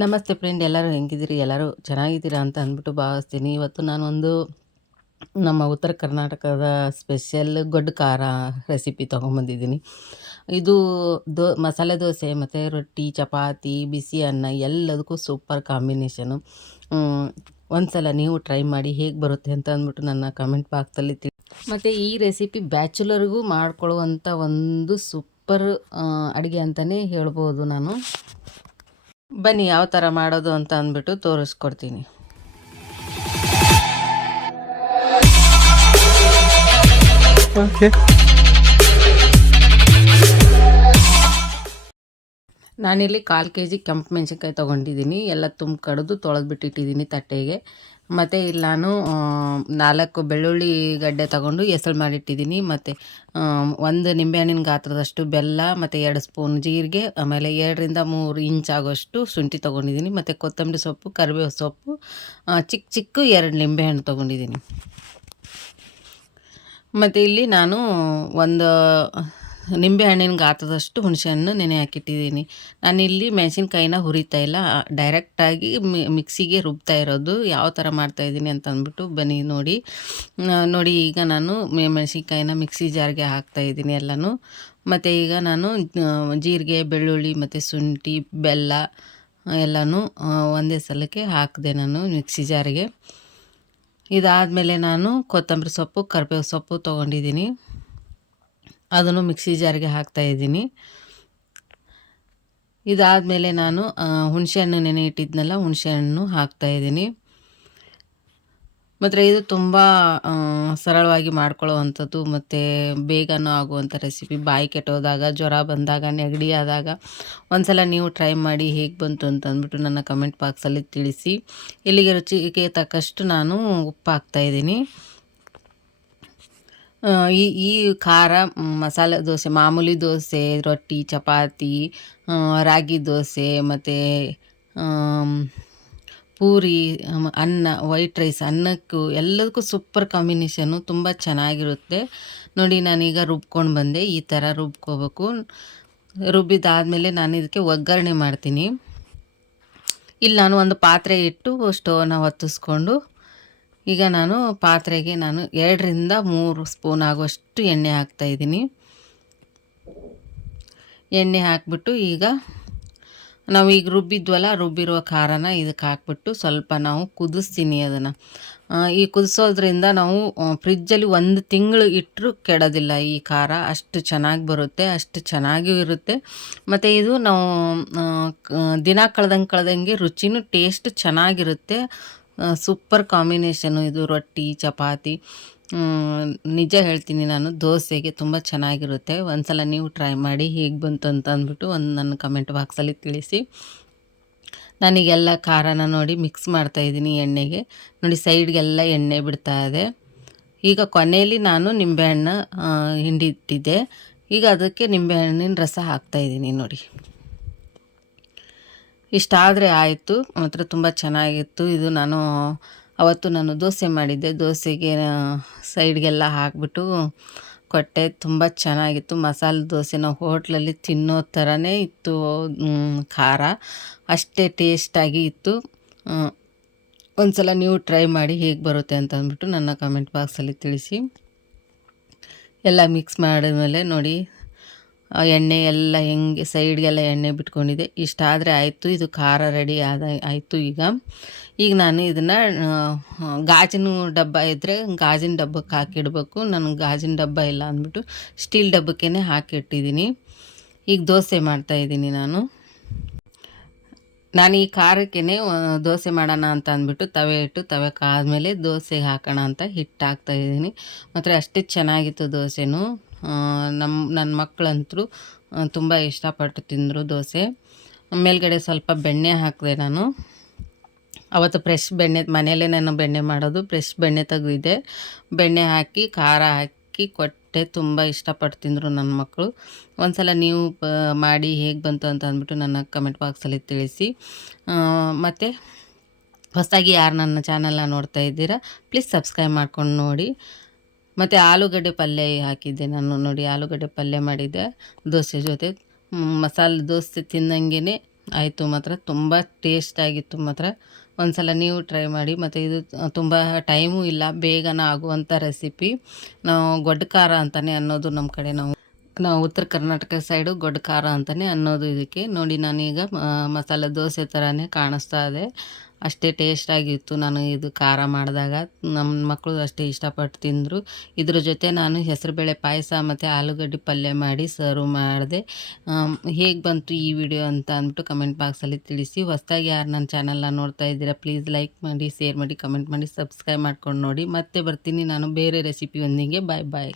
ನಮಸ್ತೆ ಫ್ರೆಂಡ್, ಎಲ್ಲರೂ ಹೆಂಗಿದ್ದೀರಿ? ಎಲ್ಲರೂ ಚೆನ್ನಾಗಿದ್ದೀರಾ ಅಂತ ಅಂದ್ಬಿಟ್ಟು ಭಾವಿಸ್ತೀನಿ. ಇವತ್ತು ನಾನೊಂದು ನಮ್ಮ ಉತ್ತರ ಕರ್ನಾಟಕದ ಸ್ಪೆಷಲ್ ಗೊಡ್ಡು ಖಾರ ರೆಸಿಪಿ ತೊಗೊಂಬಂದಿದ್ದೀನಿ. ಇದು ಮಸಾಲೆ ದೋಸೆ ಮತ್ತು ರೊಟ್ಟಿ, ಚಪಾತಿ, ಬಿಸಿ ಅನ್ನ ಎಲ್ಲದಕ್ಕೂ ಸೂಪರ್ ಕಾಂಬಿನೇಷನು. ಒಂದು ಸಲ ನೀವು ಟ್ರೈ ಮಾಡಿ ಹೇಗೆ ಬರುತ್ತೆ ಅಂತ ಅಂದ್ಬಿಟ್ಟು ನನ್ನ ಕಮೆಂಟ್ ಬಾಕ್ಸಲ್ಲಿ ಮತ್ತು ಈ ರೆಸಿಪಿ ಬ್ಯಾಚುಲರ್ಗೂ ಮಾಡ್ಕೊಳ್ಳುವಂಥ ಒಂದು ಸೂಪರ್ ಅಡುಗೆ ಅಂತಲೇ ಹೇಳ್ಬೋದು ನಾನು. ಬನ್ನಿ ಯಾವ ಥರ ಮಾಡೋದು ಅಂತ ಅಂದ್ಬಿಟ್ಟು ತೋರಿಸ್ಕೊಡ್ತೀನಿ. ನಾನಿಲ್ಲಿ 1/4 kg ಕೆಂಪು ಮೆಣಸಿನ್ಕಾಯಿ ತೊಗೊಂಡಿದ್ದೀನಿ. ಎಲ್ಲ ಕಡಿದು ತೊಳೆದ್ಬಿಟ್ಟಿಟ್ಟಿದ್ದೀನಿ ತಟ್ಟೆಗೆ. ಮತ್ತು ಇಲ್ಲಿ ನಾನು 4 ಬೆಳ್ಳುಳ್ಳಿ ಗಡ್ಡೆ ತೊಗೊಂಡು ಎಸಳು ಮಾಡಿಟ್ಟಿದ್ದೀನಿ. ಮತ್ತು 1 ನಿಂಬೆಹಣ್ಣಿನ ಗಾತ್ರದಷ್ಟು ಬೆಲ್ಲ, ಮತ್ತು 2 ಸ್ಪೂನ್ ಜೀರಿಗೆ, ಆಮೇಲೆ 2 ರಿಂದ 3 ಇಂಚ್ ಆಗೋಷ್ಟು ಶುಂಠಿ ತೊಗೊಂಡಿದ್ದೀನಿ. ಮತ್ತು ಕೊತ್ತಂಬರಿ ಸೊಪ್ಪು, ಕರಿಬೇವು ಸೊಪ್ಪು, ಚಿಕ್ಕ 2 ನಿಂಬೆಹಣ್ಣು ತೊಗೊಂಡಿದ್ದೀನಿ. ಮತ್ತು ಇಲ್ಲಿ ನಾನು ಒಂದು ನಿಂಬೆಹಣ್ಣಿನ ಗಾತ್ರದಷ್ಟು ಹುಣಸೆಹಣ್ಣು ನೆನೆ ಹಾಕಿಟ್ಟಿದ್ದೀನಿ. ನಾನಿಲ್ಲಿ ಮೆಣಸಿನ್ಕಾಯಿನ ಹುರಿತಾ ಇಲ್ಲ, ಡೈರೆಕ್ಟಾಗಿ ಮಿಕ್ಸಿಗೆ ರುಬ್ತಾ ಇರೋದು. ಯಾವ ಥರ ಮಾಡ್ತಾಯಿದ್ದೀನಿ ಅಂತ ಅಂದ್ಬಿಟ್ಟು ಬನ್ನಿ ನೋಡಿ. ಈಗ ನಾನು ಮೆಣಸಿನ್ಕಾಯಿನ ಮಿಕ್ಸಿ ಜಾರ್ಗೆ ಹಾಕ್ತಾಯಿದ್ದೀನಿ ಎಲ್ಲನೂ. ಮತ್ತು ಈಗ ನಾನು ಜೀರಿಗೆ, ಬೆಳ್ಳುಳ್ಳಿ ಮತ್ತು ಶುಂಠಿ, ಬೆಲ್ಲ ಎಲ್ಲನೂ ಒಂದೇ ಸಲಕ್ಕೆ ಹಾಕಿದೆ ನಾನು ಮಿಕ್ಸಿ ಜಾರಿಗೆ. ಇದಾದಮೇಲೆ ನಾನು ಕೊತ್ತಂಬರಿ ಸೊಪ್ಪು, ಕರಿಬೇವು ಸೊಪ್ಪು ತೊಗೊಂಡಿದ್ದೀನಿ, ಅದನ್ನು ಮಿಕ್ಸಿ ಜಾರಿಗೆ ಹಾಕ್ತಾಯಿದ್ದೀನಿ. ಇದಾದಮೇಲೆ ನಾನು ಹುಣಸೆಹಣ್ಣು ನೆನೆ ಇಟ್ಟಿದ್ನಲ್ಲ, ಹುಣಸೆಹಣ್ಣು ಹಾಕ್ತಾಯಿದ್ದೀನಿ. ಮತ್ತು ಇದು ತುಂಬ ಸರಳವಾಗಿ ಮಾಡ್ಕೊಳ್ಳೋವಂಥದ್ದು ಮತ್ತು ಬೇಗನೂ ಆಗುವಂಥ ರೆಸಿಪಿ. ಬಾಯಿ ಕೆಟ್ಟೋದಾಗ, ಜ್ವರ ಬಂದಾಗ, ನೆಗಡಿ ಆದಾಗ ಒಂದು ಸಲ ನೀವು ಟ್ರೈ ಮಾಡಿ ಹೇಗೆ ಬಂತು ಅಂತ ಅಂದ್ಬಿಟ್ಟು ನನ್ನ ಕಮೆಂಟ್ ಬಾಕ್ಸಲ್ಲಿ ತಿಳಿಸಿ. ಇಲ್ಲಿಗೆ ರುಚಿಗೆ ತಕ್ಕಷ್ಟು ನಾನು ಉಪ್ಪು ಹಾಕ್ತಾಯಿದ್ದೀನಿ. ಈ ಖಾರ ಮಸಾಲೆ ದೋಸೆ, ಮಾಮೂಲಿ ದೋಸೆ, ರೊಟ್ಟಿ, ಚಪಾತಿ, ರಾಗಿ ದೋಸೆ ಮತ್ತು ಪೂರಿ, ಅನ್ನ, ವೈಟ್ ರೈಸ್, ಅನ್ನಕ್ಕೂ ಎಲ್ಲದಕ್ಕೂ ಸೂಪರ್ ಕಾಂಬಿನೇಷನ್ನು, ತುಂಬ ಚೆನ್ನಾಗಿರುತ್ತೆ. ನೋಡಿ, ನಾನೀಗ ರುಬ್ಕೊಂಡು ಬಂದೆ. ಈ ಥರ ರುಬ್ಕೋಬೇಕು. ರುಬ್ಬಿದಾದಮೇಲೆ ನಾನು ಇದಕ್ಕೆ ಒಗ್ಗರಣೆ ಮಾಡ್ತೀನಿ. ಇಲ್ಲಿ ನಾನು ಒಂದು ಪಾತ್ರೆ ಇಟ್ಟು ಸ್ಟೋವನ್ನ ಹೊತ್ತಿಸ್ಕೊಂಡು, ಈಗ ನಾನು ಪಾತ್ರೆಗೆ 2 ರಿಂದ 3 ಸ್ಪೂನ್ ಆಗುವಷ್ಟು ಎಣ್ಣೆ ಹಾಕ್ತಾಯಿದ್ದೀನಿ. ಎಣ್ಣೆ ಹಾಕ್ಬಿಟ್ಟು ಈಗ ನಾವು ರುಬ್ಬಿದ್ವಲ್ಲ, ರುಬ್ಬಿರುವ ಖಾರನ ಇದಕ್ಕೆ ಹಾಕ್ಬಿಟ್ಟು ಸ್ವಲ್ಪ ನಾವು ಕುದಿಸ್ತೀನಿ ಅದನ್ನು. ಈ ಕುದಿಸೋದ್ರಿಂದ ನಾವು ಫ್ರಿಜ್ಜಲ್ಲಿ 1 ತಿಂಗಳು ಇಟ್ಟರೂ ಕೆಡೋದಿಲ್ಲ. ಈ ಖಾರ ಅಷ್ಟು ಚೆನ್ನಾಗಿ ಬರುತ್ತೆ, ಅಷ್ಟು ಚೆನ್ನಾಗಿಯೂ ಇರುತ್ತೆ. ಮತ್ತು ಇದು ನಾವು ದಿನ ಕಳೆದಂಗೆ ರುಚಿನೂ ಟೇಸ್ಟ್ ಚೆನ್ನಾಗಿರುತ್ತೆ. ಸೂಪರ್ ಕಾಂಬಿನೇಷನು ಇದು ರೊಟ್ಟಿ, ಚಪಾತಿ, ನಿಜ ಹೇಳ್ತೀನಿ ನಾನು, ದೋಸೆಗೆ ತುಂಬ ಚೆನ್ನಾಗಿರುತ್ತೆ. ಒಂದು ಸಲ ನೀವು ಟ್ರೈ ಮಾಡಿ ಹೇಗೆ ಬಂತು ಅಂತ ಅಂದ್ಬಿಟ್ಟು ನನ್ನ ಕಮೆಂಟ್ ಬಾಕ್ಸಲ್ಲಿ ತಿಳಿಸಿ. ನಾನೀಗೆಲ್ಲ ಖಾರನ ನೋಡಿ ಮಿಕ್ಸ್ ಮಾಡ್ತಾಯಿದ್ದೀನಿ ಎಣ್ಣೆಗೆ. ನೋಡಿ, ಸೈಡ್ಗೆಲ್ಲ ಎಣ್ಣೆ ಬಿಡ್ತಾ ಇದೆ. ಈಗ ಕೊನೆಯಲ್ಲಿ ನಾನು ನಿಂಬೆಹಣ್ಣು ಹಿಂಡಿಟ್ಟಿದ್ದೆ. ಈಗ ಅದಕ್ಕೆ ನಿಂಬೆಹಣ್ಣಿನ ರಸ ಹಾಕ್ತಾಯಿದ್ದೀನಿ ನೋಡಿ. ಇಷ್ಟಾದರೆ ಆಯಿತು. ಮಾತ್ರ ತುಂಬ ಚೆನ್ನಾಗಿತ್ತು ಇದು. ಅವತ್ತು ನಾನು ದೋಸೆ ಮಾಡಿದ್ದೆ. ದೋಸೆಗೆ ಸೈಡ್ಗೆಲ್ಲ ಹಾಕಿಬಿಟ್ಟು ಕೊಟ್ಟೆ. ತುಂಬ ಚೆನ್ನಾಗಿತ್ತು. ಮಸಾಲೆ ದೋಸೆ ನಾವು ಹೋಟ್ಲಲ್ಲಿ ತಿನ್ನೋ ಥರನೇ ಇತ್ತು. ಖಾರ ಅಷ್ಟೇ ಟೇಸ್ಟಾಗಿ ಇತ್ತು. ಒಂದು ಸಲ ನೀವು ಟ್ರೈ ಮಾಡಿ ಹೇಗೆ ಬರುತ್ತೆ ಅಂತ ಅಂದ್ಬಿಟ್ಟು ನನ್ನ ಕಮೆಂಟ್ ಬಾಕ್ಸಲ್ಲಿ ತಿಳಿಸಿ. ಎಲ್ಲ ಮಿಕ್ಸ್ ಮಾಡಿದ್ಮೇಲೆ ನೋಡಿ, ಎಣ್ಣೆ ಎಲ್ಲ ಹೆಂಗೆ ಸೈಡ್ಗೆಲ್ಲ ಎಣ್ಣೆ ಬಿಟ್ಕೊಂಡಿದೆ. ಇಷ್ಟಾದರೆ ಆಯಿತು. ಇದು ಖಾರ ರೆಡಿ ಆಯಿತು. ಈಗ ನಾನು ಇದನ್ನು ಗಾಜಿನ ಡಬ್ಬ ಇದ್ದರೆ ಗಾಜಿನ ಡಬ್ಬಕ್ಕೆ ಹಾಕಿಡಬೇಕು. ನನಗೆ ಗಾಜಿನ ಡಬ್ಬ ಇಲ್ಲ ಅಂದ್ಬಿಟ್ಟು ಸ್ಟೀಲ್ ಡಬ್ಬಕ್ಕೇ ಹಾಕಿಟ್ಟಿದ್ದೀನಿ. ಈಗ ದೋಸೆ ಮಾಡ್ತಾಯಿದ್ದೀನಿ ನಾನು ಈ ಖಾರಕ್ಕೇ ದೋಸೆ ಮಾಡೋಣ ಅಂತ ಅಂದ್ಬಿಟ್ಟು ತವೆ ಇಟ್ಟು, ತವೆ ಕಾದ್ಮೇಲೆ ದೋಸೆಗೆ ಹಾಕೋಣ ಅಂತ ಹಿಟ್ಟು ಹಾಕ್ತಾಯಿದ್ದೀನಿ. ಮತ್ತು ಅಷ್ಟೇ ಚೆನ್ನಾಗಿತ್ತು ದೋಸೆನೂ. ನನ್ನ ಮಕ್ಕಳಂತೂ ತುಂಬ ಇಷ್ಟಪಟ್ಟು ತಿಂದರು ದೋಸೆ. ಮೇಲ್ಗಡೆ ಸ್ವಲ್ಪ ಬೆಣ್ಣೆ ಹಾಕಿದೆ ನಾನು. ಅವತ್ತು ಫ್ರೆಶ್ ಬೆಣ್ಣೆ, ಮನೆಯಲ್ಲೇ ನಾನು ಬೆಣ್ಣೆ ಮಾಡೋದು, ಫ್ರೆಶ್ ಬೆಣ್ಣೆ ತೆಗೆದಿದ್ದೆ. ಬೆಣ್ಣೆ ಹಾಕಿ ಖಾರ ಹಾಕಿ ಕೊಟ್ಟೆ. ತುಂಬ ಇಷ್ಟಪಟ್ಟು ತಿಂದರು ನನ್ನ ಮಕ್ಕಳು. ಒಂದು ಸಲ ನೀವು ಮಾಡಿ ಹೇಗೆ ಬಂತು ಅಂತ ಅಂದ್ಬಿಟ್ಟು ನನ್ನ ಕಮೆಂಟ್ ಬಾಕ್ಸಲ್ಲಿ ತಿಳಿಸಿ. ಮತ್ತು ಹೊಸದಾಗಿ ಯಾರು ನನ್ನ ಚಾನಲ್ನ ನೋಡ್ತಾ ಇದ್ದೀರಾ, ಪ್ಲೀಸ್ ಸಬ್ಸ್ಕ್ರೈಬ್ ಮಾಡ್ಕೊಂಡು ನೋಡಿ. ಮತ್ತು ಆಲೂಗಡ್ಡೆ ಪಲ್ಯ ಹಾಕಿದ್ದೆ ನಾನು ನೋಡಿ. ಆಲೂಗಡ್ಡೆ ಪಲ್ಯ ಮಾಡಿದ್ದೆ ದೋಸೆ ಜೊತೆ. ಮಸಾಲೆ ದೋಸೆ ತಿಂದಂಗೆ ಆಯಿತು ಮಾತ್ರ ತುಂಬ ಟೇಸ್ಟಾಗಿತ್ತು ಮಾತ್ರ. ಒಂದ್ಸಲ ನೀವು ಟ್ರೈ ಮಾಡಿ. ಮತ್ತು ಇದು ತುಂಬ ಟೈಮೂ ಇಲ್ಲ, ಬೇಗನೆ ಆಗುವಂಥ ರೆಸಿಪಿ. ನಾವು ಗೊಡ್ಡು ಖಾರ ಅಂತಲೇ ಅನ್ನೋದು ನಮ್ಮ ಕಡೆ. ನಾವು ಉತ್ತರ ಕರ್ನಾಟಕ ಸೈಡು ಗೊಡ್ಡು ಖಾರ ಅಂತಲೇ ಅನ್ನೋದು ಇದಕ್ಕೆ. ನೋಡಿ ನಾನೀಗ ಮಸಾಲೆ ದೋಸೆ ಥರನೇ ಕಾಣಿಸ್ತಾ ಇದೆ, ಅಷ್ಟೇ ಟೇಸ್ಟಾಗಿತ್ತು. ನಾನು ಇದು ಖಾರ ಮಾಡಿದಾಗ ನಮ್ಮ ಮಕ್ಕಳು ಅಷ್ಟೇ ಇಷ್ಟಪಟ್ಟು ತಿಂದರು. ಇದ್ರ ಜೊತೆ ನಾನು ಹೆಸರುಬೇಳೆ ಪಾಯಸ ಮತ್ತು ಆಲೂಗಡ್ಡೆ ಪಲ್ಯ ಮಾಡಿ ಸರ್ವ್ ಮಾಡಿದೆ. ಹೇಗೆ ಬಂತು ಈ ವಿಡಿಯೋ ಅಂತ ಅಂದ್ಬಿಟ್ಟು ಕಮೆಂಟ್ ಬಾಕ್ಸಲ್ಲಿ ತಿಳಿಸಿ. ಹೊಸದಾಗಿ ಯಾರು ನನ್ನ ಚಾನಲ್ನ ನೋಡ್ತಾ ಇದ್ದೀರಾ ಪ್ಲೀಸ್ ಲೈಕ್ ಮಾಡಿ, ಶೇರ್ ಮಾಡಿ, ಕಮೆಂಟ್ ಮಾಡಿ, ಸಬ್ಸ್ಕ್ರೈಬ್ ಮಾಡ್ಕೊಂಡು ನೋಡಿ. ಮತ್ತೆ ಬರ್ತೀನಿ ನಾನು ಬೇರೆ ರೆಸಿಪಿಯೊಂದಿಗೆ. ಬಾಯ್ ಬಾಯ್.